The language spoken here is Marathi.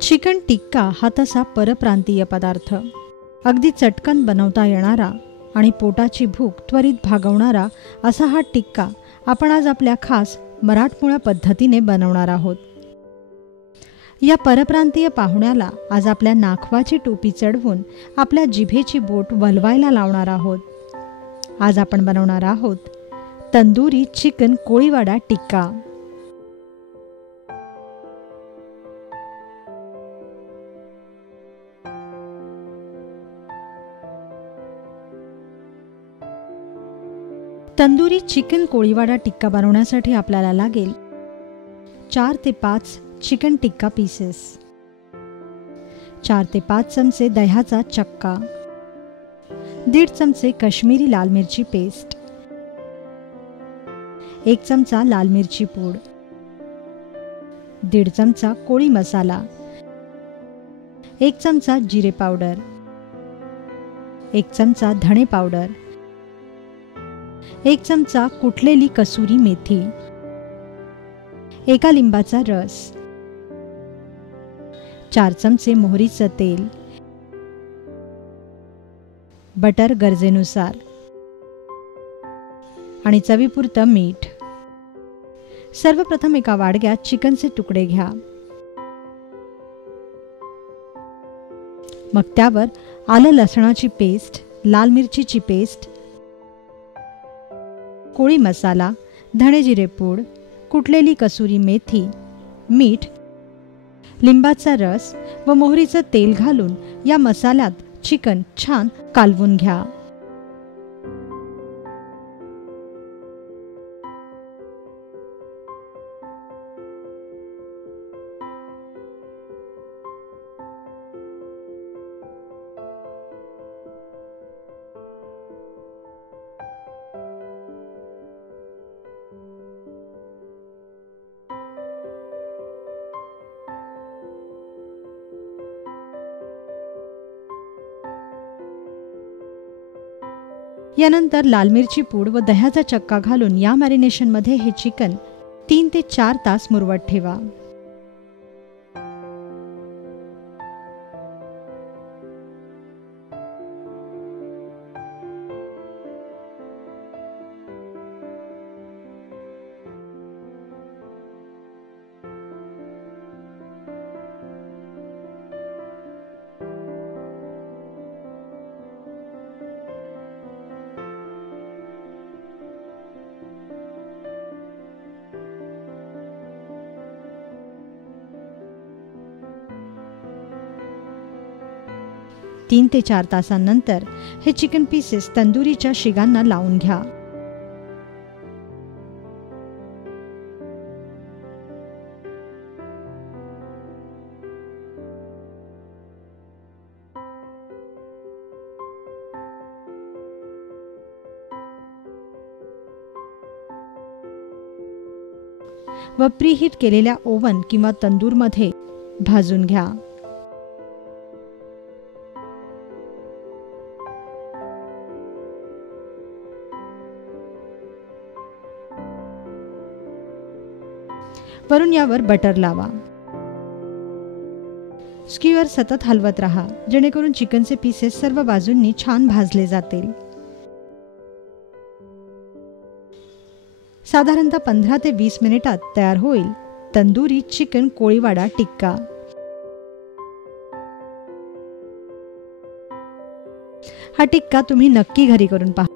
चिकन टिक्का हा तसा परप्रांतीय पदार्थ, अगदी चटकन बनवता येणारा आणि पोटाची भूक त्वरित भागवणारा असा हा टिक्का आपण आज आपल्या खास मराठमोळ्या पद्धतीने बनवणार आहोत. या परप्रांतीय पाहुण्याला आज आपल्या नाखवाची टोपी चढवून आपल्या जिभेची बोट वलवायला लावणार आहोत. आज आपण बनवणार आहोत तंदुरी चिकन कोळीवाडा टिक्का. तंदुरी चिकन कोळीवाडा टिक्का बनवण्यासाठी आपल्याला लागेल 4 ते 5 चिकन टिक्का पीसेस, 4 ते 5 चमचे दह्याचा चक्का, 1.5 चमचे काश्मीरी लाल मिरची पेस्ट, 1 चमचा लाल मिरची पूड, 1.5 चमचा कोळी मसाला, 1 चमचा जिरे पावडर, 1 चमचा धणे पावडर, 1 चमचा कुटलेली कसुरी मेथी, 1 लिंबाचा रस, 4 चमचे मोहरीचं तेल, बटर गरजेनुसार आणि चवीपुरतं मीठ. सर्वप्रथम एका वाडग्यात चिकनचे तुकडे घ्या. मग त्यावर आलं लसणाची पेस्ट, लाल मिरचीची पेस्ट, कोळी मसाला, धणे जिरे पूड, कुटलेली कसुरी मेथी, मीठ, लिंबाचा रस व मोहरीचं तेल घालून या मसाल्यात चिकन छान कालवून घ्या. यानंतर लाल मिरची पूड व दह्याचा चक्का घालून या मॅरिनेशनमध्ये हे चिकन 3 ते 4 तास मुरवत ठेवा. तीन ते 4 तासांनंतर हे चिकन पीसेस तंदुरीच्या शिगांना लावून घ्या. व प्रीहीट केलेल्या ओव्हन किंवा तंदूरमध्ये भाजून घ्या. वरून यावर बटर लावा. स्क्यूअर सतत हलवत राहा जेणेकरून चिकनचे पीसेस सर्व बाजूंनी छान भाजले जातील. साधारणतः 15 ते 20 मिनिटात तयार होईल तंदुरी चिकन कोळीवाडा टिक्का. हा टिक्का तुम्ही नक्की घरी करून पहा.